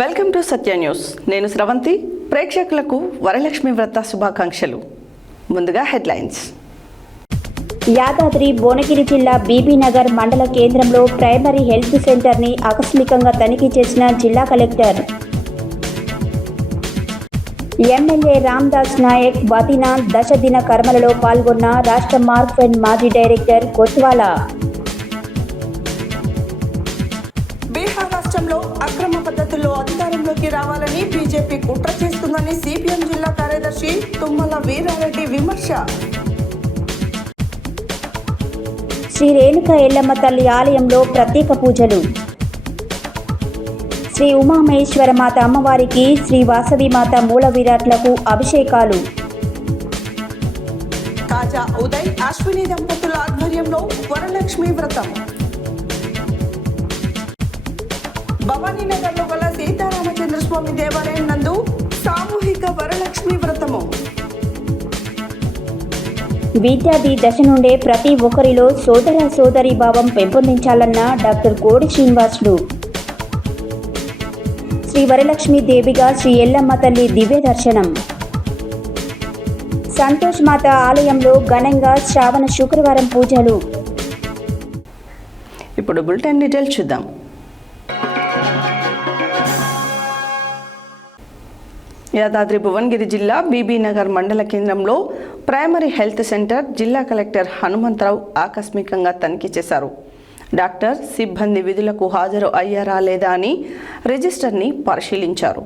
Welcome to Satya news. నేను శ్రవంతి. ప్రేక్షకులకు వరలక్ష్మి వ్రత శుభాకాంక్షలు. ముందుగా హెడ్లైన్స్. యాదాద్రి భువనగిరి జిల్లా బీబీనగర్ మండల కేంద్రంలో ప్రైమరీ హెల్త్ సెంటర్ని ఆకస్మికంగా తనిఖీ చేసిన జిల్లా కలెక్టర్. ఎమ్మెల్యే రామ్దాస్ నాయక్ వదిన దశదిన కర్మలలో పాల్గొన్న రాష్ట్ర మార్క్ఫెడ్ మాజీ డైరెక్టర్ కొత్వాలా. బీహార్ రాష్ట్రంలో అక్రమ పద్ధతుల్లో అధికారంలోకి రావాలని బీజేపీ కుట్ర చేస్తుందని సిపిఎం జిల్లా కార్యదర్శి తుమ్మల వీరారెడ్డి విమర్శ. శ్రీ రేణుక ఎల్లమ్మ తల్లి ఆలయంలో ప్రత్యేక పూజలు. శ్రీ ఉమామహేశ్వరమాత అమ్మవారికి, శ్రీ వాసవిమాత మూల విరాట్లకు అభిషేకాలు. తాజా ఉదయ్ అశ్విని దంపతుల ఆధ్వర్యంలో వరలక్ష్మి వ్రతం. భవానీనగర్లో గల సీతారామచంద్రస్వామి దేవాలయం నందు సామూహిక వరలక్ష్మి వ్రతము. విద్యార్థి దశ నుండే ప్రతి ఒక్కరిలో సోదర సోదరీ భావం పెంపొందించాలన్న డాక్టర్ కోడి శ్రీనివాసులు. శ్రీ వరలక్ష్మి దేవిగా శ్రీ ఎల్లమ్మ తల్లి దివ్య దర్శనం. సంతోష్ మాత ఆలయంలో ఘనంగా శ్రావణ శుక్రవారం పూజలు. ఇప్పుడు బులెటిన్ డీటెయిల్స్ చూద్దాం. యాదాద్రి భువనగిరి జిల్లా బీబీనగర్ మండల కేంద్రంలో ప్రైమరీ హెల్త్ సెంటర్ జిల్లా కలెక్టర్ హనుమంతరావు ఆకస్మికంగా తనిఖీ చేశారు. డాక్టర్ సిబ్బంది విధులకు హాజరు అయ్యారా లేదా అని రిజిస్టర్ని పరిశీలించారు.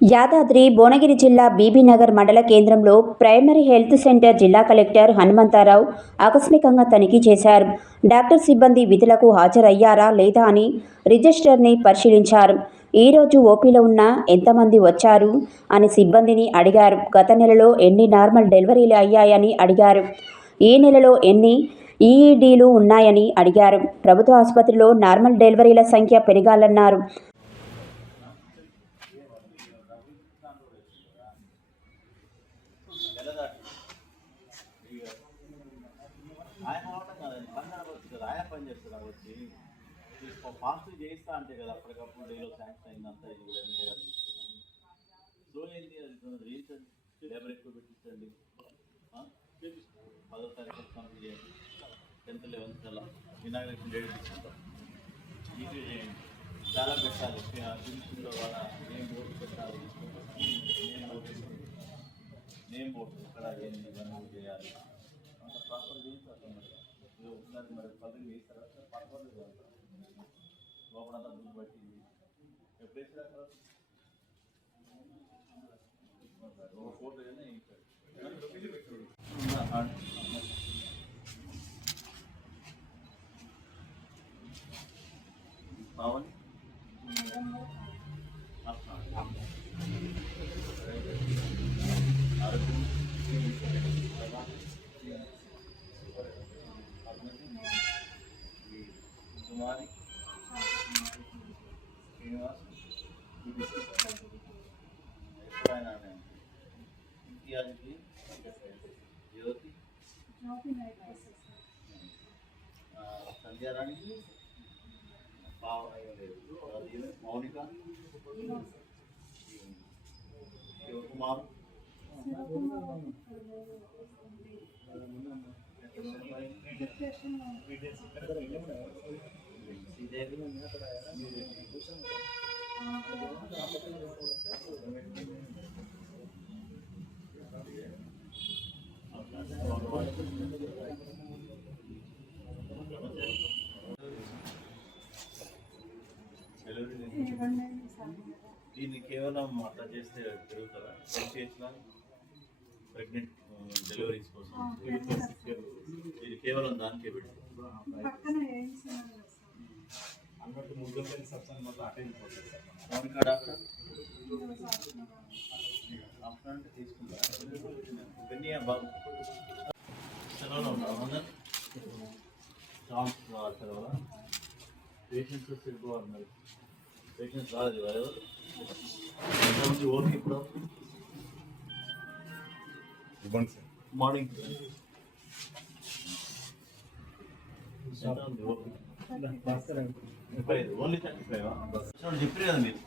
యాదాద్రి భువనగిరి జిల్లా బీబీనగర్ మండల కేంద్రంలో ప్రైమరీ హెల్త్ సెంటర్ జిల్లా కలెక్టర్ హనుమంతరావు ఆకస్మికంగా తనిఖీ చేశారు. డాక్టర్ సిబ్బంది విధులకు హాజరయ్యారా లేదా అని రిజిస్టర్ని పరిశీలించారు. ఈరోజు ఓపీలో ఉన్న ఎంతమంది వచ్చారు అని సిబ్బందిని అడిగారు. గత నెలలో ఎన్ని నార్మల్ డెలివరీలు అయ్యాయని అడిగారు. ఈ నెలలో ఎన్ని ఈఈడీలు ఉన్నాయని అడిగారు. ప్రభుత్వ ఆసుపత్రిలో నార్మల్ డెలివరీల సంఖ్య పెరగాలన్నారు. ఫాస్ట్ చేయిస్తా అంటే కదా అప్పటికప్పుడు డేలో శాంక్షన్ అయిందంతా ఇది కూడా సో ఏంటి అది రీసెంట్ లేబర్ ఎక్కువ పెట్టించండి, 10వ తారీఖు కంప్లీట్ చేయండి, 10th 11th అలా ఇనాగ్రేషన్ డేట్ తీసుకుంటాం. ఈజీ చేయండి, చాలా పెట్టాలి. ఫినిషింగ్లో వాళ్ళ నేమ్ బోర్డు పెట్టాలి, నేమ్ బోర్డు ఇక్కడ ఏంటి ఇవన్నీ చేయాలి, అంత ప్రాపర్ చేయించాలి. మరి ఒకసారి మరి పదవి చేస్తారా పర్వాలేదు లోపల బట్టి ఎప్పుడైతే ఫోటో కావాలి. కుమారి శ్రీనివాస్ ఇంతియాజ్కి జ్యోతి సంధ్యారాణికి మౌనిక శివకుమార్ దీన్ని కేవలం అట్లా చేస్తే పెరుగుతారా? చేసిన ప్రెగ్నెంట్ డెలివరీస్ కోసం ఇది కేవలం దానికే పెడుతుంది. అన్నట్టు ముగ్గురు సబ్స్టెన్స్ మొత్తం అటెండ్ పోతుంది. మౌనిక డాక్టర్ డాక్టర్ అంటే తీసుకుంటారు. ఇవన్నీ బాబు సెలవులో ఉంటారు. అందరు ఛాన్స్ సెలవులా పేషెంట్స్ వెళ్ళిపోవాలి. మరి పేషెంట్స్ రాలేదు కదా ఎంతమంది ఓన్లీ ఇప్పుడు మార్నింగ్ ఓన్లీ 35 చెప్పారు కదా మీరు.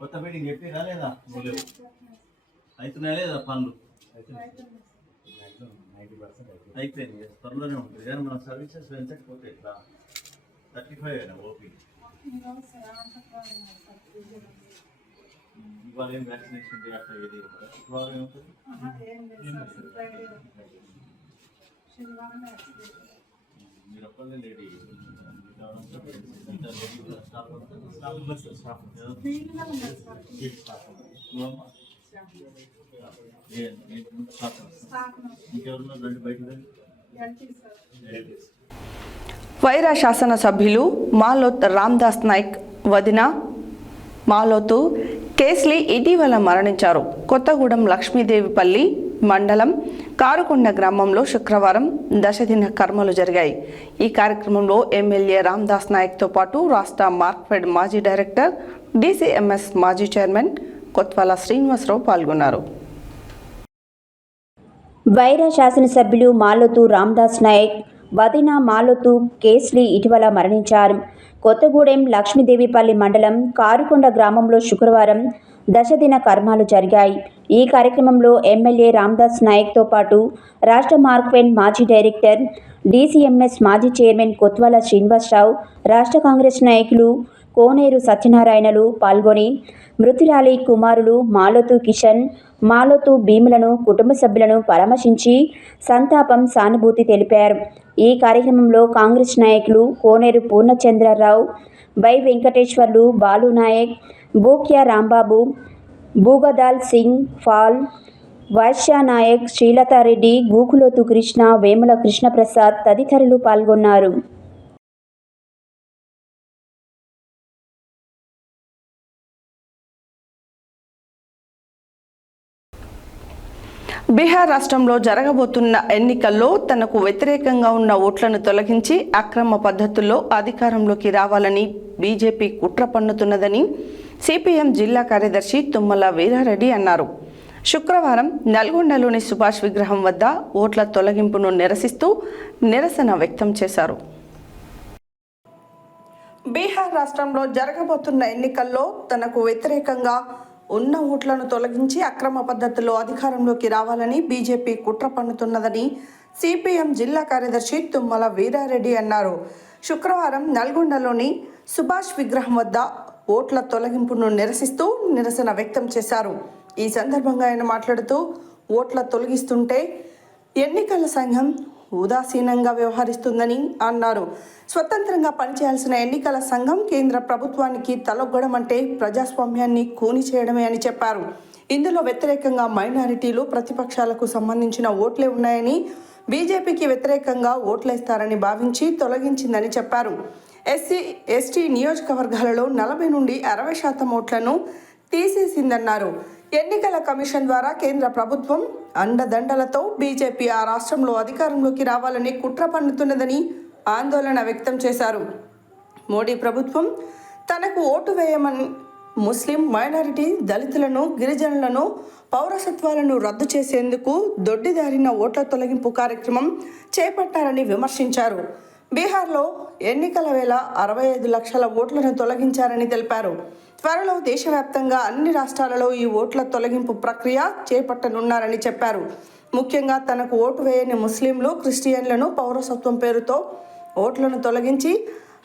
కొత్త బిల్డింగ్ చెప్పిరా లేదా? అవుతున్నాయా లేదా పనులు? అయిపోయింది, త్వరలోనే ఉంటుంది. కానీ మన సర్వీసెస్ పెంచకపోతే ఎట్లా? 35 అయినా ఓపీ. ఇవాళ ఏం వ్యాక్సినేషన్ డే అట్లా ఏది శుక్రవారం ఏముంటుంది? మీరు ఒక్కళ్ళే లేడీ ఇంకెవరున్నారు? రండి బయటకు. వైరా శాసనసభ్యులు మాలోత్ రామ్దాస్ నాయక్ వదిన మాలోతు కేస్లీ ఇటీవల మరణించారు. కొత్తగూడెం లక్ష్మీదేవిపల్లి మండలం కారుకొండ గ్రామంలో శుక్రవారం దశదిన కర్మలు జరిగాయి. ఈ కార్యక్రమంలో ఎమ్మెల్యే రామ్దాస్ నాయక్తో పాటు రాష్ట్ర మార్క్ఫెడ్ మాజీ డైరెక్టర్, డీసీఎంఎస్ మాజీ చైర్మన్ కొత్వాల శ్రీనివాసరావు పాల్గొన్నారు. వైరా శాసనసభ్యులు మాలోతు రామ్దాస్ నాయక్ వదిన మాలోతు కేస్లీ ఇటీవల మరణించారు. కొత్తగూడెం లక్ష్మీదేవిపల్లి మండలం కారుకొండ గ్రామంలో శుక్రవారం దశదిన కర్మాలు జరిగాయి. ఈ కార్యక్రమంలో ఎమ్మెల్యే రామ్దాస్ నాయక్తో పాటు రాష్ట్ర మార్క్ఫెడ్ మాజీ డైరెక్టర్, డీసీఎంఎస్ మాజీ చైర్మన్ కొత్వాల శ్రీనివాసరావు, రాష్ట్ర కాంగ్రెస్ నాయకులు కోనేరు సత్యనారాయణలు పాల్గొని మృతురాలి కుమారులు మాలోతు కిషన్, మాలోతు భీములను కుటుంబ సభ్యులను పరామర్శించి సంతాపం, సానుభూతి తెలిపారు. ఈ కార్యక్రమంలో కాంగ్రెస్ నాయకులు కోనేరు పూర్ణచంద్రరావు, వై వెంకటేశ్వర్లు, బాలు నాయక్, బూక్యా రాంబాబు, భూగదాల్ సింగ్ ఫాల్, వైశ్య నాయక్, శ్రీలతారెడ్డి, గూకులోతు కృష్ణ, వేముల కృష్ణప్రసాద్ తదితరులు పాల్గొన్నారు. బీహార్ రాష్ట్రంలో జరగబోతున్న ఎన్నికల్లో తనకు వ్యతిరేకంగా ఉన్న ఓట్లను తొలగించి అక్రమ పద్ధతుల్లో అధికారంలోకి రావాలని బీజేపీ కుట్ర పన్నుతున్నదని సిపిఎం జిల్లా కార్యదర్శి తుమ్మల వీరారెడ్డి అన్నారు. శుక్రవారం నల్గొండలోని సుభాష్ విగ్రహం వద్ద ఓట్ల తొలగింపును నిరసిస్తూ నిరసన వ్యక్తం చేశారు. బీహార్ రాష్ట్రంలో జరగబోతున్న ఎన్నికల్లో తనకు వ్యతిరేకంగా ఉన్న ఓట్లను తొలగించి అక్రమ పద్ధతిలో అధికారంలోకి రావాలని బీజేపీ కుట్ర పన్నుతున్నదని సిపిఎం జిల్లా కార్యదర్శి తుమ్మల వీరారెడ్డి అన్నారు. శుక్రవారం నల్గొండలోని సుభాష్ విగ్రహం వద్ద ఓట్ల తొలగింపును నిరసిస్తూ నిరసన వ్యక్తం చేశారు. ఈ సందర్భంగా ఆయన మాట్లాడుతూ ఓట్ల తొలగిస్తుంటే ఎన్నికల సంఘం ఉదాసీనంగా వ్యవహరిస్తుందని అన్నారు. స్వతంత్రంగా పనిచేయాల్సిన ఎన్నికల సంఘం కేంద్ర ప్రభుత్వానికి తలొగ్గడం అంటే ప్రజాస్వామ్యాన్ని కూని చేయడమే అని చెప్పారు. ఇందులో వ్యతిరేకంగా మైనారిటీలు, ప్రతిపక్షాలకు సంబంధించిన ఓట్లే ఉన్నాయని, బీజేపీకి వ్యతిరేకంగా ఓట్లేస్తారని భావించి తొలగించిందని చెప్పారు. ఎస్సీ, ఎస్టీ నియోజకవర్గాలలో 40 నుండి 60% ఓట్లను తీసేసిందన్నారు. ఎన్నికల కమిషన్ ద్వారా కేంద్ర ప్రభుత్వం అండదండలతో బీజేపీ ఆ రాష్ట్రంలో అధికారంలోకి రావాలని కుట్ర పన్నుతున్నదని ఆందోళన వ్యక్తం చేశారు. మోడీ ప్రభుత్వం తనకు ఓటు వేయమని ముస్లిం, మైనారిటీ, దళితులను, గిరిజనులను పౌరసత్వాలను రద్దు చేసేందుకు దొడ్డిదారిన ఓట్ల తొలగింపు కార్యక్రమం చేపట్టారని విమర్శించారు. బీహార్లో ఎన్నికల వేళ 65 లక్షల ఓట్లను తొలగించారని తెలిపారు. త్వరలో దేశవ్యాప్తంగా అన్ని రాష్ట్రాలలో ఈ ఓట్ల తొలగింపు ప్రక్రియ చేపట్టనున్నారని చెప్పారు. ముఖ్యంగా తనకు ఓటు వేయని ముస్లింలు, క్రిస్టియన్లను పౌరసత్వం పేరుతో ఓట్లను తొలగించి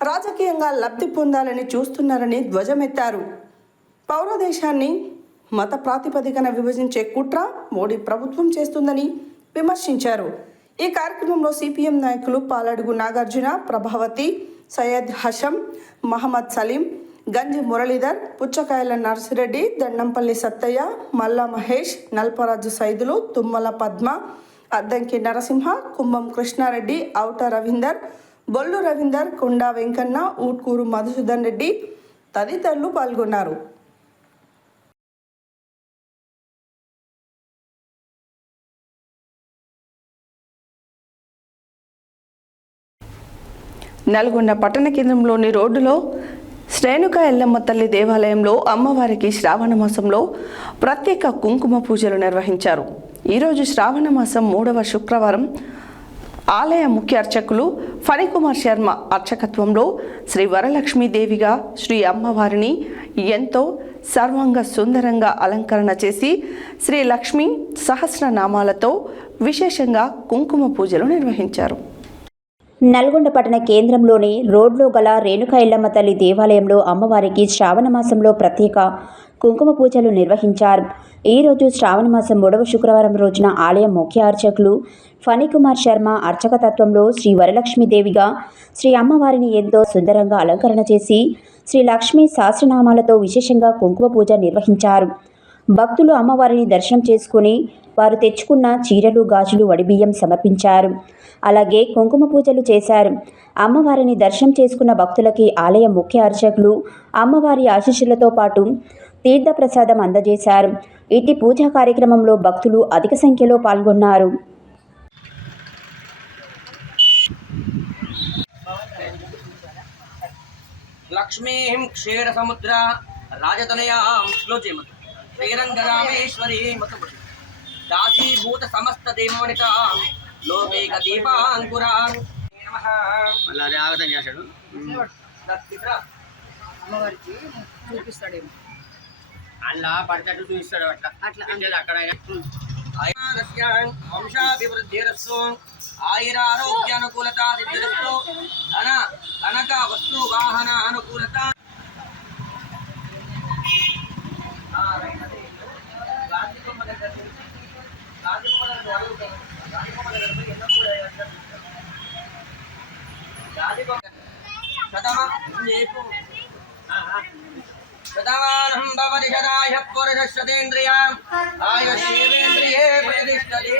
రాజకీయంగా లబ్ధి పొందాలని చూస్తున్నారని ధ్వజమెత్తారు. పౌరదేశాన్ని మత ప్రాతిపదికన విభజించే కుట్ర మోడీ ప్రభుత్వం చేస్తుందని విమర్శించారు. ఈ కార్యక్రమంలో సిపిఎం నాయకులు పాలడుగు నాగార్జున, ప్రభావతి, సయ్యద్ హషం, మహమ్మద్ సలీం, గంజి మురళీధర్, పుచ్చకాయల నర్సిరెడ్డి, దండంపల్లి సత్తయ్య, మల్లా మహేష్, నల్పరాజు సైదులు, తుమ్మల పద్మ, అద్దంకి నరసింహ, కుంభం కృష్ణారెడ్డి, ఔట రవీందర్, బొల్లు రవీందర్, కొండా వెంకన్న, ఊట్కూరు మధుసూదన్ రెడ్డి తదితరులు పాల్గొన్నారు. నల్గొండ పట్టణ కేంద్రంలోని రోడ్డులో శ్రేణుక ఎల్లమ్మ తల్లి దేవాలయంలో అమ్మవారికి శ్రావణ మాసంలో ప్రత్యేక కుంకుమ పూజలు నిర్వహించారు. ఈరోజు శ్రావణ మాసం 3వ శుక్రవారం ఆలయ ముఖ్య అర్చకులు ఫణికుమార్ శర్మ అర్చకత్వంలో శ్రీ వరలక్ష్మీదేవిగా శ్రీ అమ్మవారిని ఎంతో సర్వాంగ సుందరంగా అలంకరణ చేసి శ్రీ లక్ష్మీ సహస్రనామాలతో విశేషంగా కుంకుమ పూజలు నిర్వహించారు. నల్గొండ పట్టణ కేంద్రంలోని రోడ్లో గల రేణుకా ఎల్లమ్మ తల్లి దేవాలయంలో అమ్మవారికి శ్రావణ మాసంలో ప్రత్యేక కుంకుమ పూజలు నిర్వహించారు. ఈరోజు శ్రావణ మాసం 3వ శుక్రవారం రోజున ఆలయం ముఖ్య అర్చకులు ఫణికుమార్ శర్మ అర్చకతత్వంలో శ్రీ వరలక్ష్మీదేవిగా శ్రీ అమ్మవారిని ఎంతో సుందరంగా అలంకరణ చేసి శ్రీ లక్ష్మీ సహస్రనామాలతో విశేషంగా కుంకుమ పూజ నిర్వహించారు. భక్తులు అమ్మవారిని దర్శనం చేసుకుని వారు తెచ్చుకున్న చీరలు, గాజులు, వడిబియ్యం సమర్పించారు. అలాగే కుంకుమ పూజలు చేశారు. అమ్మవారిని దర్శనం చేసుకున్న భక్తులకి ఆలయ ముఖ్య అర్చకులు అమ్మవారి ఆశీస్సులతో పాటు తీర్థప్రసాదం అందజేశారు. ఇట్టి పూజా కార్యక్రమంలో భక్తులు అధిక సంఖ్యలో పాల్గొన్నారు. లక్ష్మీం క్షీర సముద్ర రాజతనయాం శ్లోచేమతు శ్రీరంగరామేశ్వరీ మతపుషి దాసీభూత సమస్త దేవవనితాం లోకైక దీపాంకురాన్ నమః. మళ్ళీ ఆగతం చేశాడు. అమ్మవారికి చూపిస్తాడేమో, అలా పడినట్టు చూపిస్తాడు. అట్లా అక్కడ వంశాభివృద్ధిరస్సు ఆయురారోగ్యానుకూలత సిద్ధిరస్సు ధన కనక వస్తు వాహన అనుకూలత. శతమానం భవతి శతాయ పురుషశతేంద్రియ ఆయుష్యేంద్రియే ప్రతిష్టతే.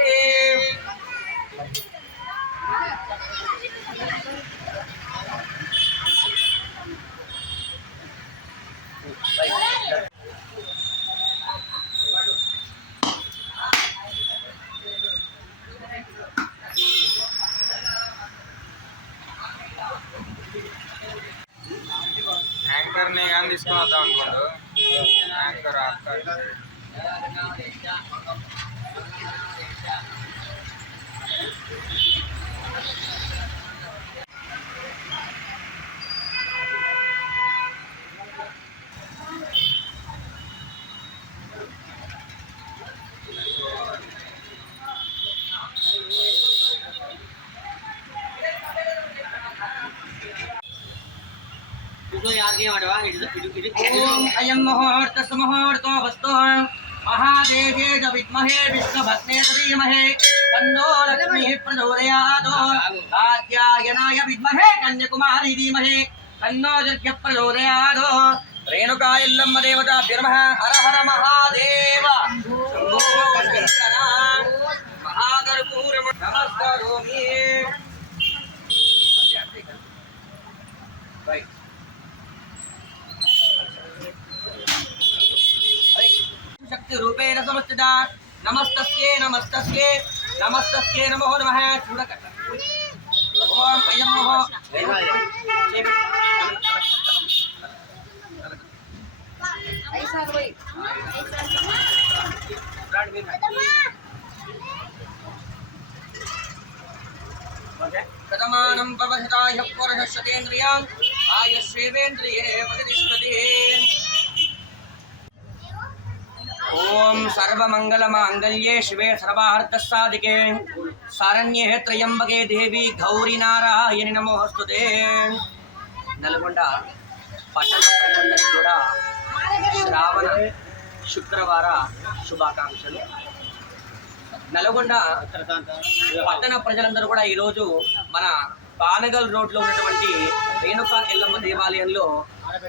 యాంకర్ని కానీ తీసుకుని వద్దాం అనుకోండు. యాంకర్ ఓం అయం ముహూర్త సుముహూర్తో వస్తు మహాదేవే చ విద్మహే విష్ణుభద్రే ధీమహే తన్నో లక్ష్మీ ప్రచోదయాత్. కాత్యాయనాయ విద్మహే కన్యాకుమారీ ధీమహే తన్నో దుర్గ ప్రచోదయాత్. రేణుకా ఎల్లమ్మ దేవతాభ్యో నమః. హర హర మహాదేవ శంభో శంకర మహాకర్పూరం నమస్కరోమి. శక్తి రూపేణ సమస్థిత నమస్తస్యే నమస్తస్యే నమస్తస్యే నమో నమః. చూడకట్ట ఓం అయం నమో శతమానం భవశతాయ పురుషశతేంద్రియం ఆయుష్యేంద్రియే ప్రతిష్టతే. ఓం సర్వమంగళమాంగళ్యే శివే సర్వార్థసాధికే శరణ్యే త్రయంబకే దేవి గౌరీ నారాయణి నమోస్తుతే. నల్గొండ పట్టణ ప్రజలందరికీ కూడా శ్రావణ శుక్రవార శుభాకాంక్షలు. నల్గొండ పట్టణ ప్రజలందరూ కూడా ఈరోజు మన పానగల్ రోడ్లో ఉన్నటువంటి రేణుకా ఎల్లమ్మ దేవాలయంలో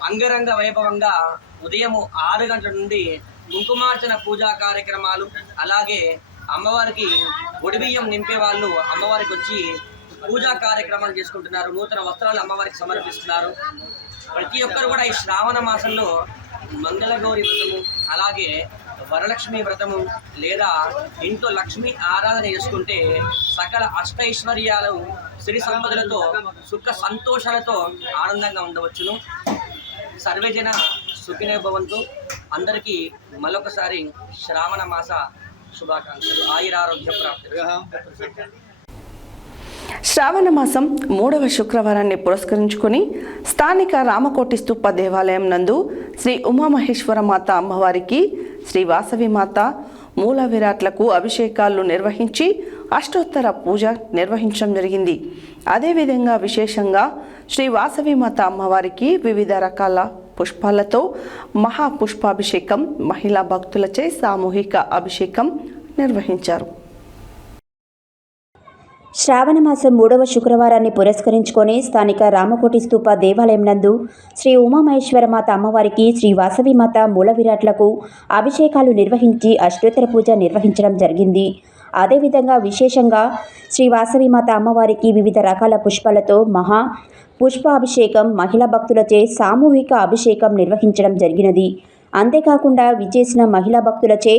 అంగరంగ వైభవంగా ఉదయం 6 గంటల నుండి కుంకుమార్చన పూజా కార్యక్రమాలు, అలాగే అమ్మవారికి ఒడిబియ్యం నింపే వాళ్ళు అమ్మవారికి వచ్చి పూజా కార్యక్రమాలు చేసుకుంటున్నారు. నూతన వస్త్రాలు అమ్మవారికి సమర్పిస్తున్నారు. ప్రతి ఒక్కరు కూడా ఈ శ్రావణ మాసంలో మంగళగౌరి వ్రతము, అలాగే వరలక్ష్మి వ్రతము లేదా ఇంట్లో లక్ష్మీ ఆరాధన చేసుకుంటే సకల అష్టైశ్వర్యాలు, సిరి సంపదలతో, సుఖ సంతోషాలతో ఆనందంగా ఉండవచ్చును. సర్వేజన సుఖినో భవంతు. అందరికీ మరొకసారి శ్రావణ మాస శుభాకాంక్షలు. ఆయురారోగ్య ప్రాప్తి. శ్రావణ మాసం 3వ శుక్రవారాన్ని పురస్కరించుకొని స్థానిక రామకోటి స్తూప దేవాలయం నందు శ్రీ ఉమామహేశ్వర మాత అమ్మవారికి, శ్రీ వాసవి మాత మూల విరాట్లకు అభిషేకాలు నిర్వహించి అష్టోత్తర పూజ నిర్వహించడం జరిగింది. అదేవిధంగా విశేషంగా శ్రీ వాసవి మాత అమ్మవారికి వివిధ రకాల పుష్పాలతో మహాపుష్పాభిషేకం, మహిళా భక్తులచే సామూహిక అభిషేకం నిర్వహించారు. శ్రావణ మాసం 3వ శుక్రవారాన్ని పురస్కరించుకొని స్థానిక రామకోటి స్తూప దేవాలయం నందు శ్రీ ఉమామహేశ్వర మాత అమ్మవారికి, శ్రీ వాసవి మాత మూల విరాట్లకు అభిషేకాలు నిర్వహించి అష్టోత్తర పూజ నిర్వహించడం జరిగింది. అదేవిధంగా విశేషంగా శ్రీ వాసవి మాత అమ్మవారికి వివిధ రకాల పుష్పాలతో మహా పుష్పాభిషేకం, మహిళా భక్తులచే సామూహిక అభిషేకం నిర్వహించడం జరిగినది. అంతేకాకుండా విచ్చేసిన మహిళా భక్తులచే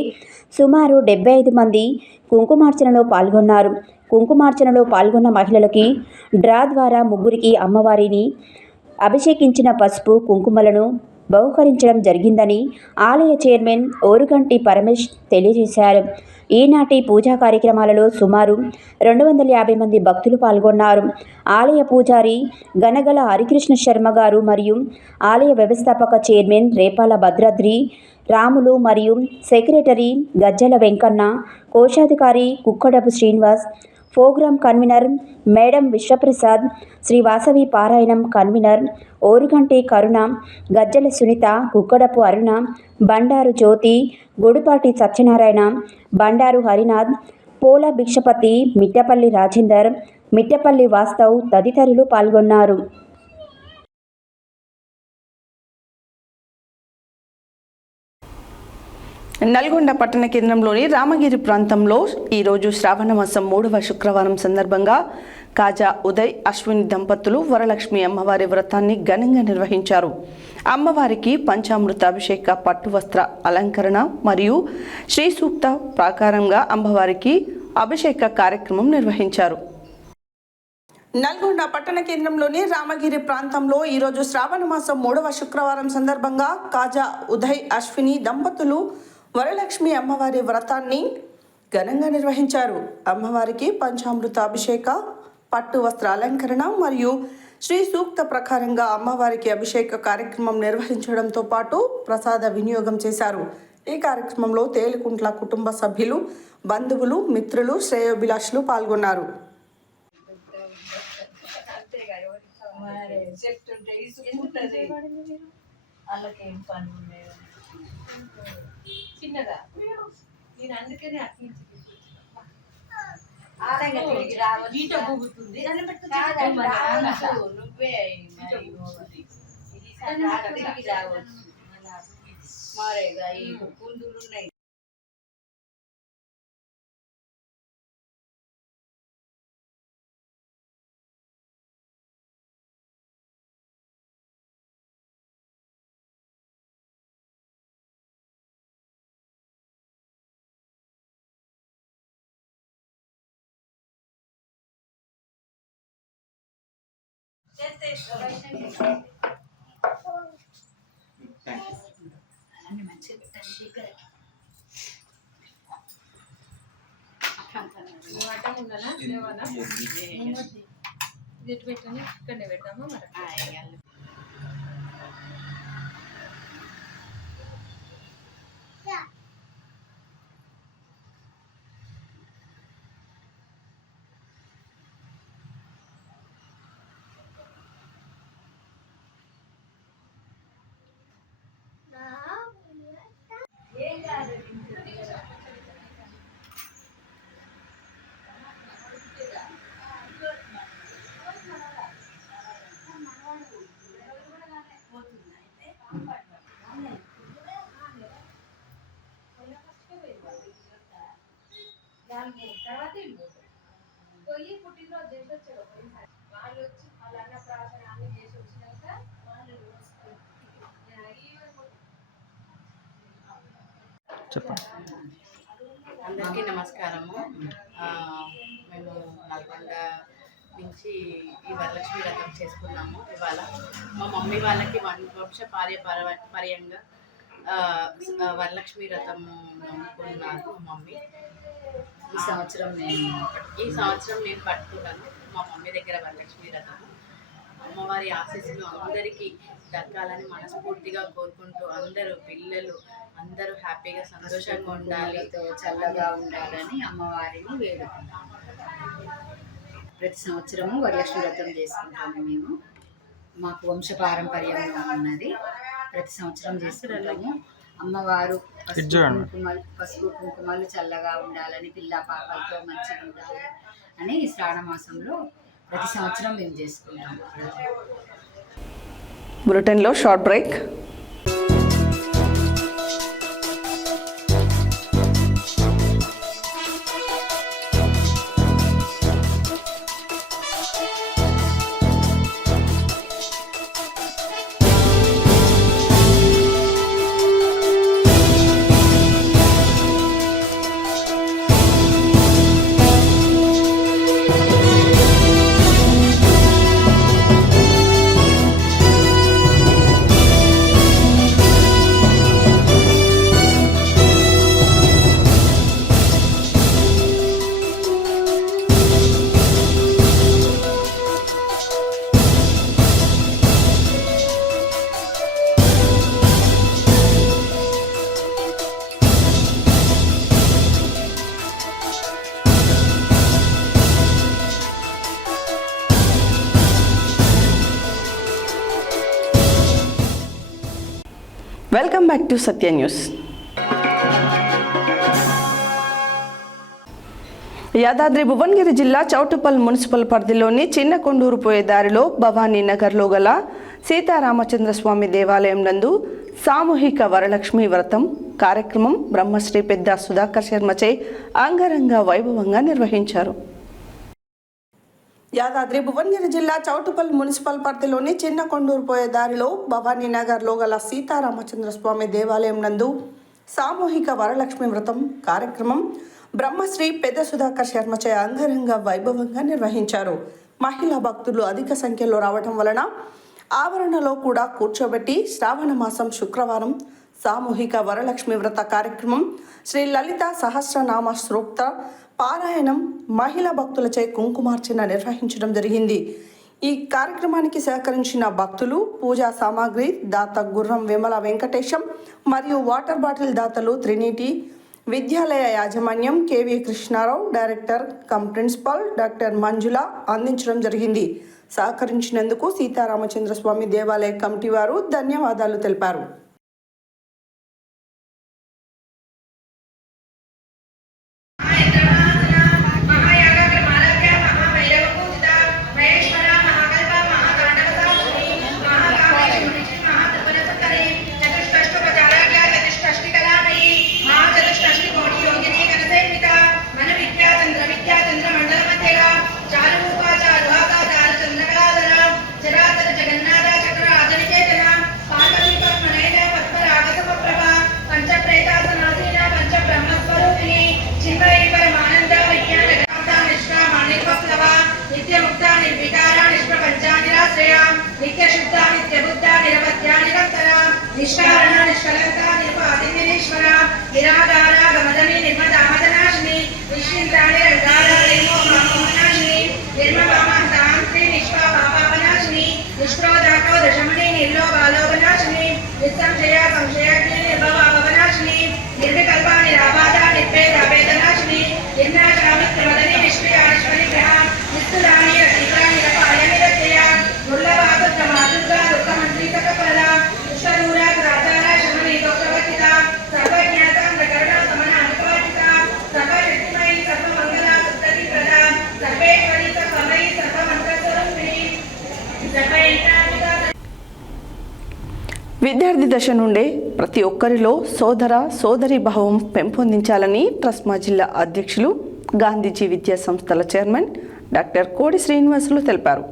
సుమారు 75 మంది కుంకుమార్చనలో పాల్గొన్నారు. కుంకుమార్చనలో పాల్గొన్న మహిళలకి డ్రా ద్వారా ముగ్గురికి అమ్మవారిని అభిషేకించిన పసుపు, కుంకుమలను బహుకరించడం జరిగిందని ఆలయ చైర్మన్ ఓరుగంటి పరమేష్ తెలియజేశారు. ఈనాటి పూజా కార్యక్రమాలలో సుమారు 250 మంది భక్తులు పాల్గొన్నారు. ఆలయ పూజారి గనగల హరికృష్ణ శర్మ గారు మరియు ఆలయ వ్యవస్థాపక చైర్మన్ రేపాల భద్రాద్రి రాములు మరియు సెక్రటరీ గజ్జల వెంకన్న, కోశాధికారి కుక్కడపు శ్రీనివాస్, ప్రోగ్రాం కన్వీనర్ మేడం విశ్వప్రసాద్, శ్రీ వాసవి పారాయణం కన్వీనర్ ఓరుగంటి కరుణ, గజ్జల సునీత, కుక్కడపు అరుణ, బండారు జ్యోతి, గుడిపాటి సత్యనారాయణ, బండారు హరినాథ్, పోల భిక్షపతి, మిట్టపల్లి రాజేందర్, మిట్టపల్లి వాస్తవ్ తదితరులు పాల్గొన్నారు. నల్గొండ పట్టణ కేంద్రంలోని రామగిరి ప్రాంతంలో ఈరోజు శ్రావణ మాసం 3వ శుక్రవారం సందర్భంగా కాజా ఉదయ్, అశ్విని దంపతులు వరలక్ష్మి అమ్మవారి వ్రతాన్ని ఘనంగా నిర్వహించారు. అమ్మవారికి పంచామృత అభిషేక, పట్టు వస్త్ర అలంకరణ మరియు శ్రీ సూక్త ప్రకారంగా అమ్మవారికి అభిషేక కార్యక్రమం నిర్వహించారు. నల్గొండ పట్టణ కేంద్రంలోని రామగిరి ప్రాంతంలో ఈరోజు శ్రావణ మాసం 3వ శుక్రవారం సందర్భంగా కాజా ఉదయ్, అశ్విని దంపతులు వరలక్ష్మి అమ్మవారి వ్రతాన్ని ఘనంగా నిర్వహించారు. అమ్మవారికి పంచామృత అభిషేక, పట్టు వస్త్ర అలంకరణ మరియు శ్రీ సూక్త ప్రకారంగా అమ్మవారికి అభిషేక కార్యక్రమం నిర్వహించడంతో పాటు ప్రసాద వినియోగం చేశారు. ఈ కార్యక్రమంలో తేలికుంట్ల కుటుంబ సభ్యులు, బంధువులు, మిత్రులు, శ్రేయోభిలాషులు పాల్గొన్నారు. చిన్నదా నేను అందుకనే నువ్వే మారేగా ఈ కుందులు ఉన్నాయి. పెట్టండి, ఇక్కడనే పెట్టామా మరి. పోయి పుట్టినరోజు చేసి వచ్చారు. వాళ్ళు వచ్చి వాళ్ళ అన్న ప్రార్థన అన్ని చేసి వచ్చినాక అందరికీ నమస్కారము. మేము నల్గొండ నుంచి ఈ వరలక్ష్మి వ్రతం చేసుకున్నాము. ఇవాళ మా మమ్మీ వాళ్ళకి వంశ పారంపర్యంగా వరలక్ష్మి వ్రతము నమ్ముకున్నారు మా మమ్మీ. ఈ సంవత్సరం నేను పట్టుకున్నాను. మా మమ్మీ దగ్గర వరలక్ష్మి వ్రతం. అమ్మవారి ఆశీస్సులు అందరికీ దక్కాలని మనస్ఫూర్తిగా కోరుకుంటూ అందరూ పిల్లలు అందరూ హ్యాపీగా సంతోషంగా ఉండాలి, చల్లగా ఉండాలని అమ్మవారిని వేడుకుంటాము. ప్రతి సంవత్సరము వరలక్ష్మి వ్రతం చేసుకుంటాము. మేము మాకు వంశపారంపర్యంగా ఉన్నది. ప్రతి సంవత్సరం చేసుకుంటాము. అమ్మవారు పసుపు కుంకుమలు చల్లగా ఉండాలని, పిల్ల పాపలతో మంచిగా ఉండాలి అని ఈ శ్రావణ మాసంలో ప్రతి సంవత్సరం మేము చేసుకుంటాము. బులెటిన్లో short break. Welcome back to Satya news. Yadadri Bhuvanagiri జిల్లా చౌటుప్పల్ మున్సిపల్ పరిధిలోని చిన్న కొండూరు పోయే దారిలో భవానీ నగర్లో గల సీతారామచంద్రస్వామి దేవాలయం నందు సామూహిక వరలక్ష్మి వ్రతం కార్యక్రమం బ్రహ్మశ్రీ పెద్ద సుధాకర్ శర్మచే అంగరంగ వైభవంగా నిర్వహించారు. యాదాద్రి భువనగిరి జిల్లా చౌటుప్పల్ మున్సిపల్ పరిధిలోని చిన్న కొండూరు పోయే దారిలో భవానీ నగర్లో గల సీతారామచంద్రస్వామి దేవాలయం నందు సామూహిక వరలక్ష్మి వ్రతం కార్యక్రమం బ్రహ్మశ్రీ పెద్ద సుధాకర్ శర్మచే అంగరంగ వైభవంగా నిర్వహించారు. మహిళా భక్తులు అధిక సంఖ్యలో రావడం వలన ఆవరణలో కూడా కూర్చోబెట్టి శ్రావణ మాసం శుక్రవారం సామూహిక వరలక్ష్మి వ్రత కార్యక్రమం శ్రీ లలిత సహస్రనామ స్తోత్ర పారాయణం మహిళా భక్తులచే కుంకుమార్చన నిర్వహించడం జరిగింది. ఈ కార్యక్రమానికి సహకరించిన భక్తులు పూజా సామాగ్రి దాత గుర్రం విమల వెంకటేశం మరియు వాటర్ బాటిల్ దాతలు త్రినిటీ విద్యాలయ యాజమాన్యం KV Krishnarao director cum principal doctor Manjula అందించడం జరిగింది. సహకరించినందుకు సీతారామచంద్రస్వామి దేవాలయ కమిటీ వారు ధన్యవాదాలు తెలిపారు. निष्कारणा निष्कलंका निर्वादिनीश्वर निराधारा गमदनी निर्मदामदनाशिनी निश्चिंतानि रंगारा रेमो मामोनाशिनी निर्मवामहतांत्रि निष्पापापनाशिनी निष्क्रोधाको दशमणि निर्लोभालोभनाशिनी निस्संशया संशयाग्नि निर्भवापनाशिनी निर्विकल्पा निराबाधा निर्भेदाभेदनाशिनी निर्नाशामित्रवदनी निष्क्रियाश्वनि ग्रहा निस्तुलानि रतिकानि रपायनि रचया दुर्लभादुर्गमादुर्गा दुःखमन्त्रिककपदा दुष्टदूरा ग्राचारा शमनी दोषवर्तिता सर्वज्ञाता प्रकरणा समनानुपातिता सर्वशक्तिमयी सर्वमङ्गला सप्ततिप्रदा सर्वेश्वरी सर्वमयी सर्वमन्त्रस्वरूपिणी सर्वयन्त्रात्मिका. విద్యార్థి దశ నుండే ప్రతి ఒక్కరిలో సోదర సోదరి భావం పెంపొందించాలని ట్రస్మా జిల్లా అధ్యక్షులు గాంధీజీ విద్యా సంస్థల చైర్మన్ డాక్టర్ కోడి శ్రీనివాసులు తెలిపారు.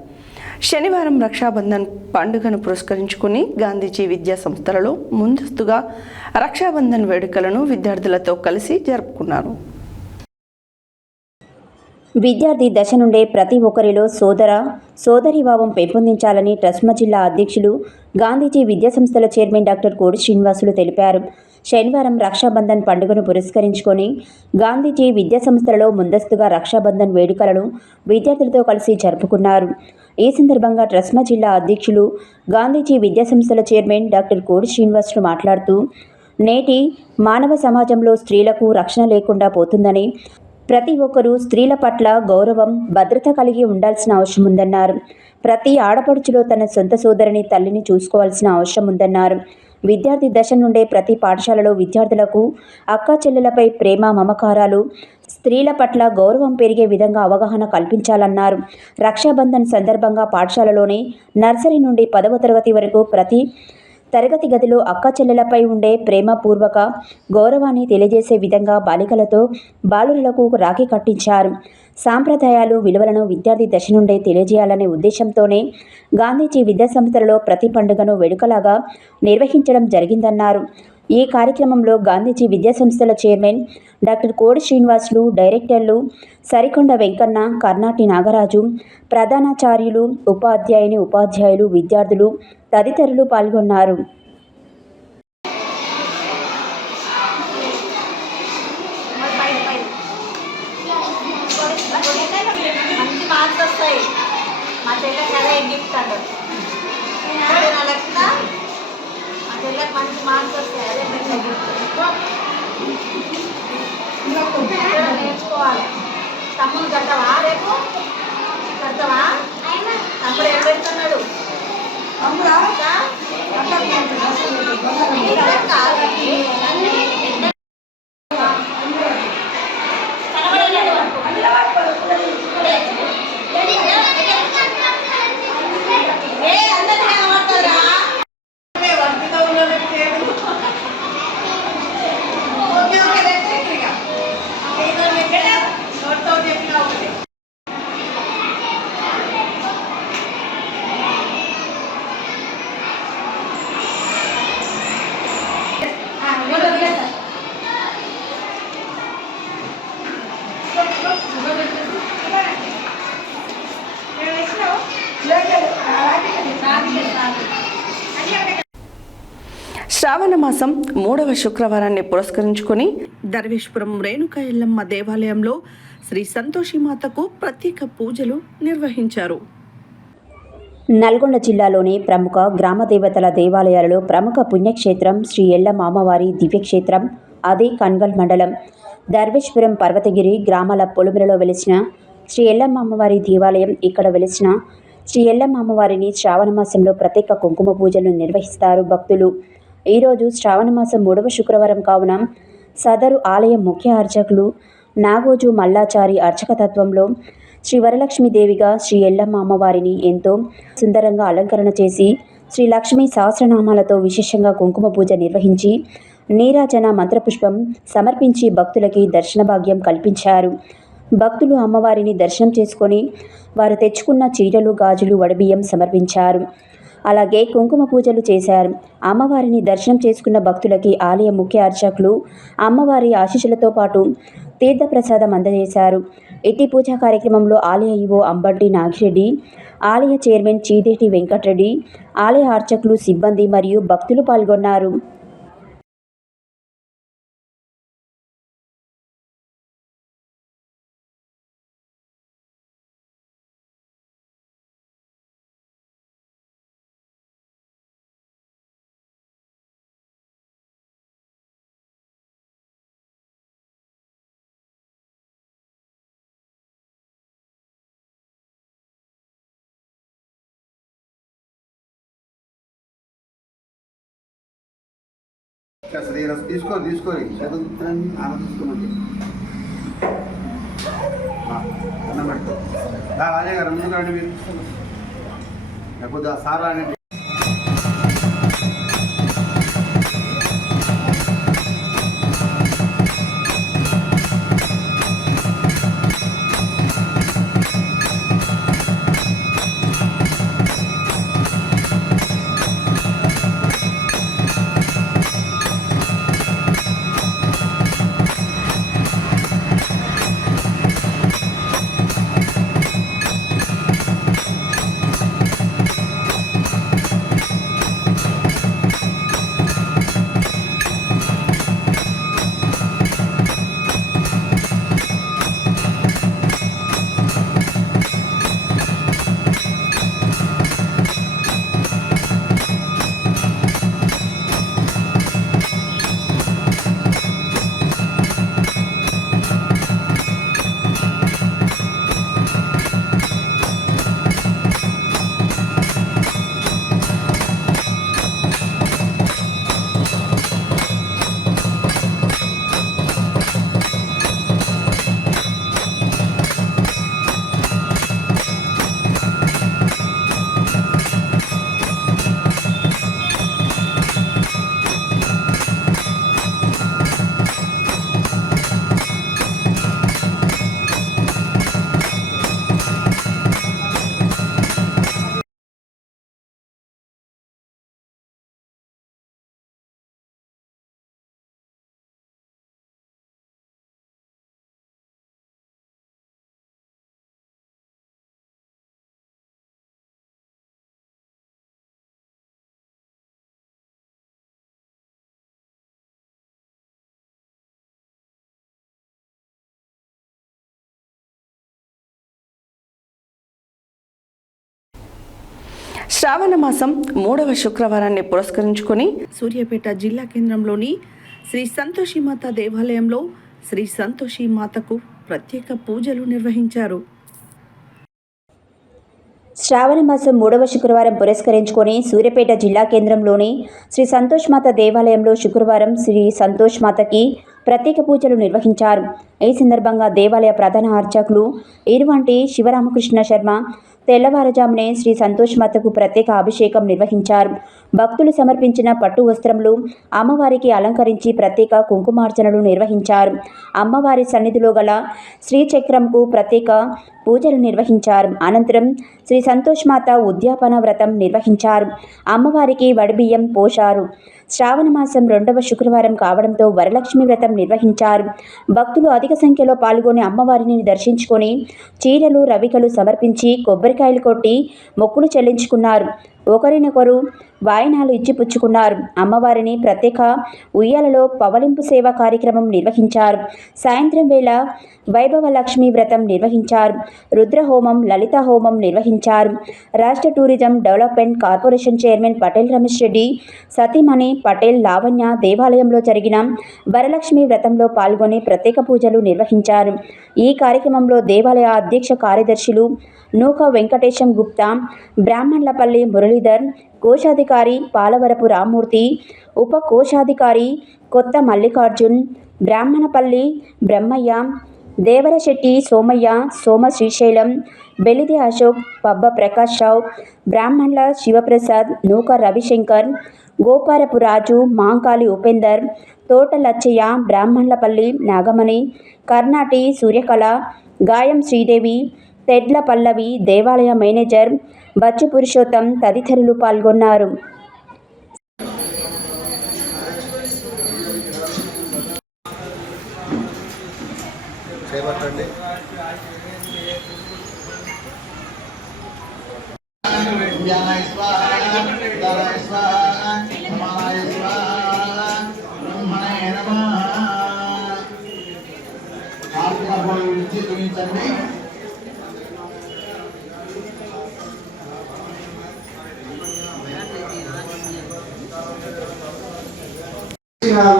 శనివారం రక్షాబంధన్ పండుగను పురస్కరించుకుని గాంధీజీ విద్యా సంస్థలలో ముందస్తుగా రక్షాబంధన్ వేడుకలను విద్యార్థులతో కలిసి జరుపుకున్నారు. విద్యార్థి దశ నుండే ప్రతి ఒక్కరిలో సోదర సోదరీభావం పెంపొందించాలని ట్రస్మా జిల్లా అధ్యక్షులు గాంధీజీ విద్యాసంస్థల చైర్మన్ డాక్టర్ కోడి శ్రీనివాసులు తెలిపారు. శనివారం రక్షాబంధన్ పండుగను పురస్కరించుకొని గాంధీజీ విద్యా సంస్థలలో ముందస్తుగా రక్షాబంధన్ వేడుకలను విద్యార్థులతో కలిసి జరుపుకున్నారు. ఈ సందర్భంగా ట్రస్మా జిల్లా అధ్యక్షులు గాంధీజీ విద్యా సంస్థల చైర్మన్ డాక్టర్ కోడి శ్రీనివాసులు మాట్లాడుతూ, నేటి మానవ సమాజంలో స్త్రీలకు రక్షణ లేకుండా పోతుందని, ప్రతి ఒక్కరూ స్త్రీల పట్ల గౌరవం, భద్రత కలిగి ఉండాల్సిన అవసరం ఉందన్నారు. ప్రతి ఆడపడుచులో తన సొంత సోదరిని, తల్లిని చూసుకోవాల్సిన అవసరం ఉందన్నారు. విద్యార్థి దశ నుండే ప్రతి పాఠశాలలో విద్యార్థులకు అక్కా చెల్లెలపై ప్రేమ, మమకారాలు, స్త్రీల పట్ల గౌరవం పెరిగే విధంగా అవగాహన కల్పించాలన్నారు. రక్షాబంధన్ సందర్భంగా పాఠశాలలోనే నర్సరీ నుండి 10వ తరగతి వరకు ప్రతి తరగతి గదిలో అక్క చెల్లెలపై ఉండే ప్రేమపూర్వక గౌరవాన్ని తెలియజేసే విధంగా బాలికలతో బాలులకు రాఖీ కట్టించారు. సాంప్రదాయాలు, విలువలను విద్యార్థి దశ నుండే తెలియజేయాలనే ఉద్దేశంతోనే గాంధీజీ విద్యా సంస్థలలో ప్రతి పండుగను వేడుకలాగా నిర్వహించడం జరిగిందన్నారు. ఈ కార్యక్రమంలో గాంధీజీ విద్యా సంస్థల చైర్మన్ డాక్టర్ కోడి శ్రీనివాసులు, డైరెక్టర్లు సరికొండ వెంకన్న, కర్నాటి నాగరాజు, ప్రధానాచార్యులు, ఉపాధ్యాయులు, విద్యార్థులు తదితరులు పాల్గొన్నారు. మంచి మార్క్స్ వస్తాయి. మా చెల్లెకి అదే గిఫ్ట్ అంటారు. మా చెల్లెకి మంచి మార్క్స్ వస్తాయి, అదే పెద్ద గిఫ్ట్. నేర్చుకోవాలి. తమ్ముడు కట్టవా? రేపు కడతావా? తమ్ముడు ఏం పెడుతున్నాడు? శ్రావణ మాసం 3వ శుక్రవారాన్ని పురస్కరించుకొని దర్వేష్పురం రేణుకా ఎల్లమ్మ దేవాలయంలో శ్రీ సంతోషిమాతకు ప్రత్యేక పూజలు నిర్వహించారు. నల్గొండ జిల్లాలోని ప్రముఖ గ్రామ దేవతల దేవాలయాలలో ప్రముఖ పుణ్యక్షేత్రం శ్రీ ఎల్లమ్మ అమ్మవారి దివ్యక్షేత్రం. అదే కన్గల్ మండలం దర్వేష్పురం పర్వతగిరి గ్రామాల పొలుములలో వెలిసిన శ్రీ ఎల్లమ్మ అమ్మవారి దేవాలయం. ఇక్కడ వెలిసిన శ్రీ ఎల్లమ్మ అమ్మవారిని శ్రావణ మాసంలో ప్రత్యేక కుంకుమ పూజలు నిర్వహిస్తారు భక్తులు. ఈరోజు శ్రావణ మాసం 3వ శుక్రవారం కావున సదరు ఆలయం ముఖ్య అర్చకులు నాగోజు మల్లాచారి అర్చకతత్వంలో శ్రీ వరలక్ష్మీదేవిగా శ్రీ ఎల్లమ్మ అమ్మవారిని ఎంతో సుందరంగా అలంకరణ చేసి శ్రీ లక్ష్మీ సహస్రనామాలతో విశేషంగా కుంకుమ పూజ నిర్వహించి నీరాజన మంత్రపుష్పం సమర్పించి భక్తులకి దర్శన భాగ్యం కల్పించారు. భక్తులు అమ్మవారిని దర్శనం చేసుకొని వారు తెచ్చుకున్న చీరలు, గాజులు, వడబియ్యం సమర్పించారు. అలాగే కుంకుమ పూజలు చేశారు. అమ్మవారిని దర్శనం చేసుకున్న భక్తులకి ఆలయ ముఖ్య అర్చకులు అమ్మవారి ఆశీస్సులతో పాటు తీర్థప్రసాదం అందజేశారు. ఇట్టి పూజా కార్యక్రమంలో ఆలయ ఈవో అంబటి నాగిరెడ్డి, ఆలయ చైర్మన్ చీదేటి వెంకటరెడ్డి, ఆలయ అర్చకులు, సిబ్బంది మరియు భక్తులు పాల్గొన్నారు. తీసుకొని చదువుతాన్ని ఆనందించుకోమండి. అన్నం పెడతాం రాజే గారు ముందుకు రండి. మీరు లేకపోతే సార్ అనేది శ్రావణ మాసం 3వ శుక్రవారాన్ని పురస్కరించుకొని సూర్యాపేట జిల్లా కేంద్రంలోని శ్రీ సంతోషిమాత దేవాలయంలో శ్రీ సంతోషిమాతకు ప్రత్యేక పూజలు నిర్వహించారు. శ్రావణ మాసం 3వ శుక్రవారం పురస్కరించుకొని సూర్యాపేట జిల్లా కేంద్రంలోని శ్రీ సంతోష్మాత దేవాలయంలో శుక్రవారం శ్రీ సంతోష్మాతకి ప్రత్యేక పూజలు నిర్వహించారు. ఈ సందర్భంగా దేవాలయ ప్రధాన అర్చకులు ఇరువంటి శివరామకృష్ణ శర్మ తెల్లవారుజామునే శ్రీ సంతోష్మాతకు ప్రత్యేక అభిషేకం నిర్వహించారు. భక్తులు సమర్పించిన పట్టు వస్త్రములు అమ్మవారికి అలంకరించి ప్రత్యేక కుంకుమార్చనలు నిర్వహించారు. అమ్మవారి సన్నిధిలో గల శ్రీచక్రంకు ప్రత్యేక పూజలు నిర్వహించారు. అనంతరం శ్రీ సంతోష్మాత ఉద్యాపన వ్రతం నిర్వహించారు. అమ్మవారికి వడిబియ్యం పోశారు. శ్రావణ మాసం 2వ శుక్రవారం కావడంతో వరలక్ష్మి వ్రతం నిర్వహించారు. భక్తులు అధిక సంఖ్యలో పాల్గొని అమ్మవారిని దర్శించుకొని చీరలు రవికలు సమర్పించి కొబ్బరికాయలు కొట్టి మొక్కులు చెల్లించుకున్నారు. ఒకరినొకరు వాయినాలు ఇచ్చిపుచ్చుకున్నారు. అమ్మవారిని ప్రత్యేక ఉయ్యాలలో పవలింపు సేవ కార్యక్రమం నిర్వహించారు. సాయంత్రం వేళ వైభవ లక్ష్మీ వ్రతం నిర్వహించారు. రుద్రహోమం, లలిత హోమం నిర్వహించారు. రాష్ట్ర tourism development corporation chairman Patel Ramesh Reddy సతీమణి పటేల్ లావణ్య దేవాలయంలో జరిగిన వరలక్ష్మి వ్రతంలో పాల్గొని ప్రత్యేక పూజలు నిర్వహించారు. ఈ కార్యక్రమంలో దేవాలయ అధ్యక్ష కార్యదర్శులు నూక వెంకటేశం గుప్తా, బ్రాహ్మణ్లపల్లి మురళీధర్, కోశాధికారి పాలవరపు రామ్మూర్తి, ఉప కోశాధికారి కొత్త మల్లికార్జున్, బ్రాహ్మణపల్లి బ్రహ్మయ్య, దేవరశెట్టి సోమయ్య, సోమ శ్రీశైలం, బెలిది అశోక్, పబ్బ ప్రకాష్ రావు, బ్రాహ్మణుల శివప్రసాద్, నూక రవిశంకర్, గోపారపు రాజు, మాంకాలి ఉపేందర్, తోట లచ్చయ్య, బ్రాహ్మణ్లపల్లి నాగమణి, కర్ణాటి సూర్యకళ, గాయం శ్రీదేవి, తెడ్ల పల్లవి, దేవాలయ మేనేజర్ బచ్చు పురుషోత్తం తదితరులు పాల్గొన్నారు.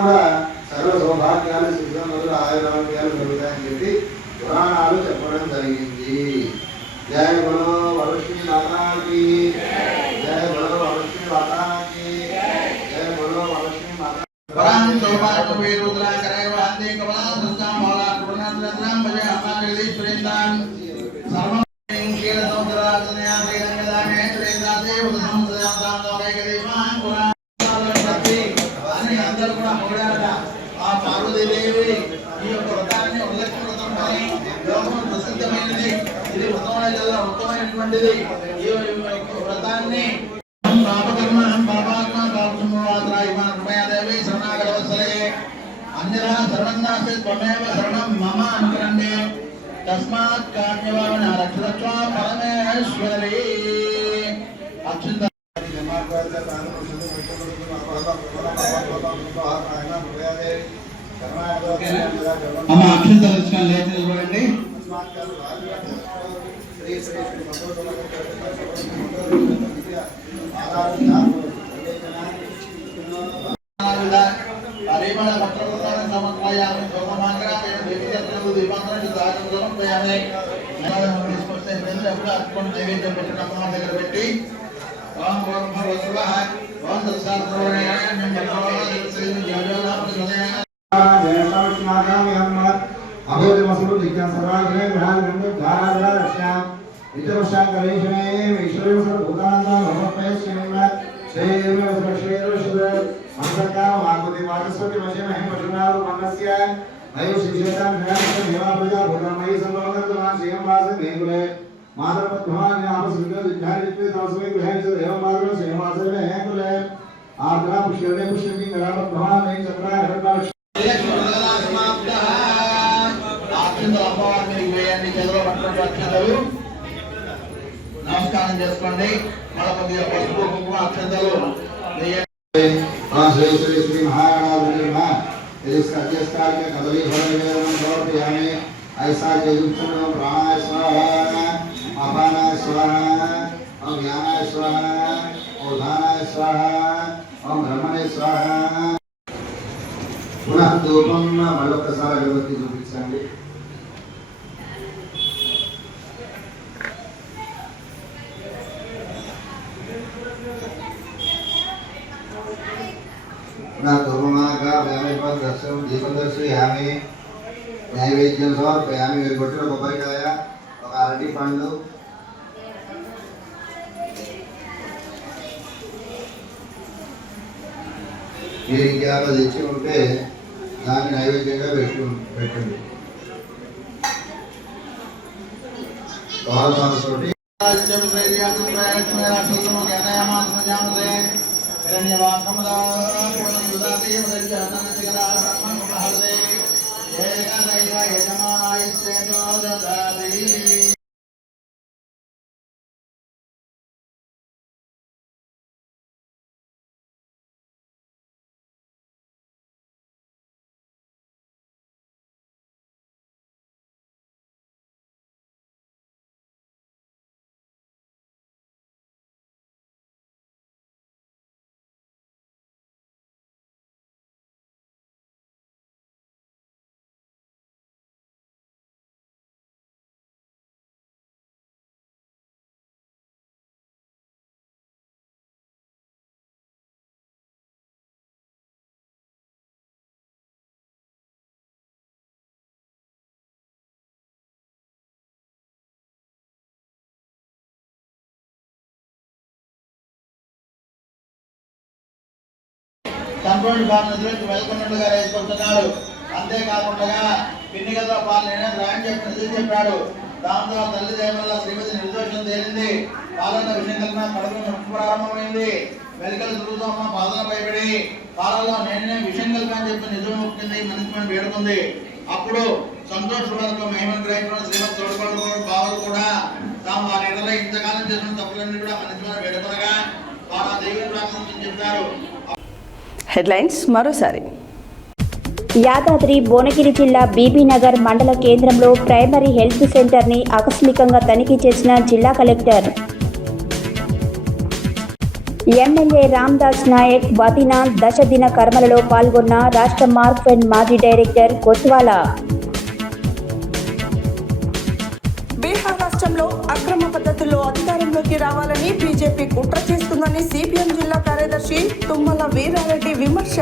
కూడా సర్వ సౌభాగ్యాలు సిద్ధములు ఆయురారోగ్యాలు కలుగుతాయని చెప్పి పురాణాలు చెప్పడం జరిగింది. జయ బలో వరలక్ష్మీ మాతాకి, జయ బలో వరలక్ష్మీ మాతాకి, జయ బలో వరలక్ష్మీ మాతా. ఆ పార్వతీదేవి ఈ యొక్క వ్రతాన్ని వరలక్ష్మి వ్రతం అని లోకం ప్రసిద్ధమైనది. ఇది ఉత్తమైనటువంటిది. ఈ వ్రతాన్ని పాపకర్మ పాపాత్మ పాపదేవి శరణాగతవత్సలే అన్యరా శరణాస్తి త్వమేవ శరణం మమ అనుకరణే తస్మాత్ కామ్యవాన రక్షరక్ష పరమేశ్వరీ. అక్షింత అమ్మ అక్షంత దర్శనం లేచి నిలబడండి. పరిమళ పత్రవృతాన్ని సమర్పయామి. తీసుకొస్తే ఎప్పుడు అర్పణ నైవేద్యం పెట్టిన అమ్మ దగ్గర పెట్టి ఓం భగవత్స్వః ఓం దశాస్త్రవణయ అభోజమసుడు విజ్ఞాన సర్వాగ్రే గ్రహాలు ధారాధర రక్ష్యాం విజయవశాం కలేశమే ఈశ్వరేణ సర్వభూతానాం బ్రహ్మపయస్యేన శ్రేయేన సురక్షేణ మంత్రకామ ఆకుతి వాచస్పతి వశే మహిమ పశునారు మన్నస్య అయో శ్రీశేతాం ధ్యానం హేమా ప్రజా భూతమయి సంభవగతమా శ్రీయం వాస మేకులే మాధవపద్మాన్ ఆపస్విక విద్యారిత్వే తమస్మై గృహేషు ఏవం మాధవ శ్రీయం వాసవే హేకులే ఆర్ద్రా పుష్యవే పుష్యకి గరాపద్మాన్ మే చక్ర హరణ నమస్కారం చేసుకోండి. మళ్ళీ కొద్దిగా పసుపు కుంకుమ అక్షంతలు శ్రీ శ్రీ శ్రీ మహారాజ కదలీ ఫలమే ఐసా ప్రాణాయ స్వాహ అపానాయ స్వాహ ఓం జ్ఞానాయ స్వాహ, ఓం ధానాయ స్వాహ, ఓం బ్రహ్మణే స్వాహ. పునః ధూపం మళ్ళొక్కసారి అగరబత్తి చూపించండి. దర్శనం దీపం దర్శయామి. నైవేద్యం సమర్పయామి. మీరు కొట్టిన కొబ్బరికాయ, ఒక అరటి పండు, మీరు ఇంకేమైనా తెచ్చి ఉంటే దాన్ని నైవేద్యంగా పెట్టండి. తోటి కంట్రోల్ బాధ్యతలకు వెళ్తున్నట్టుగా రేసుకుంటున్నాడు. అంతేకాకుండా పిన్నిగతో పాలన రాయని చెప్పిన నిజం చెప్పాడు. దాంతో తల్లి దేవల్ల శ్రీమతి నిర్దోషం తేలింది. పాలన విషయం కలిగిన కడుపు నొప్పి ప్రారంభమైంది. మెడికల్ తిరుగుతామా బాధన భయపడి పాలలో నేనే విషయం కలిపని చెప్పి నిజం ముక్కింది. మనిషి వేడుకుంది. అప్పుడు సంతోష వరకు మహిమను గ్రహించిన శ్రీమతి తోడుకోవడం బావలు కూడా తాము వారి ఎడల ఇంతకాలం చేసిన తప్పులన్నీ కూడా మనిషి వేడుకొనగా వారు ఆ దేవి ప్రార్థించి చెప్తారు. హెడ్లైన్స్ మరోసారి. యాదాద్రి భువనగిరి జిల్లా బీబీనగర్ మండల కేంద్రంలో ప్రైమరీ హెల్త్ సెంటర్ని ఆకస్మికంగా తనిఖీ చేసిన జిల్లా కలెక్టర్. ఎమ్మెల్యే రామ్దాస్ నాయక్ వదిన దశదిన కర్మలలో పాల్గొన్న రాష్ట్ర మార్క్ఫెడ్ మాజీ డైరెక్టర్ కొత్వాలా. బీహార్ రాష్ట్రంలో అక్రమ పద్ధతుల్లో అధికారంలోకి రావాలని బీజేపీ కుట్ర చేస్తుందని సిపిఎం జిల్లా కార్యదర్శి తుమ్మల వీరారెడ్డి విమర్శ.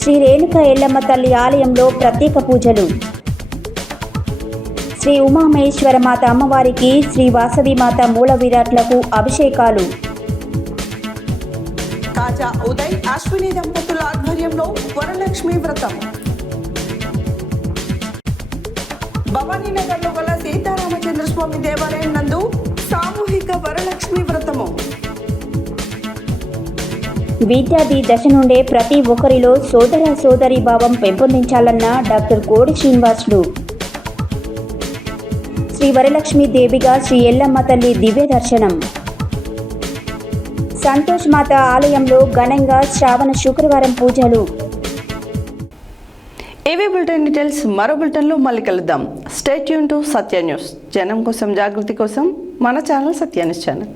శ్రీ రేణుక ఎల్లమ్మ తల్లి ఆలయంలో ప్రత్యేక పూజలు. శ్రీ ఉమామహేశ్వరమాత అమ్మవారికి, శ్రీ వాసవిమాత మూల విరాట్లకు అభిషేకాలు. కాజా ఉదయ్ అశ్విని దంపతుల ఆధ్వర్యంలో వరలక్ష్మి వ్రతం. భవానీనగర్లో గల సీతారామచంద్రస్వామి దేవాలయం నందు సామూహిక వరలక్ష్మి వ్రతము. విద్యార్థి దశ నుండే ప్రతి ఒక్కరిలో సోదర సోదరీ భావం పెంపొందించాలన్న డాక్టర్ కోడి శ్రీనివాసులు. శ్రీ వరలక్ష్మి దేవిగా శ్రీ ఎల్లమ్మ తల్లి దివ్య దర్శనం. సంతోష్ మాత ఆలయంలో ఘనంగా శ్రావణ శుక్రవారం పూజలు. ఏవీ బులెటిన్ డీటెయిల్స్ మరో బులెటిన్లో మళ్ళీ కలుద్దాం. Stay tune to Satya news. జనం కోసం జాగృతి కోసం మన ఛానల్ సత్య న్యూస్ ఛానల్.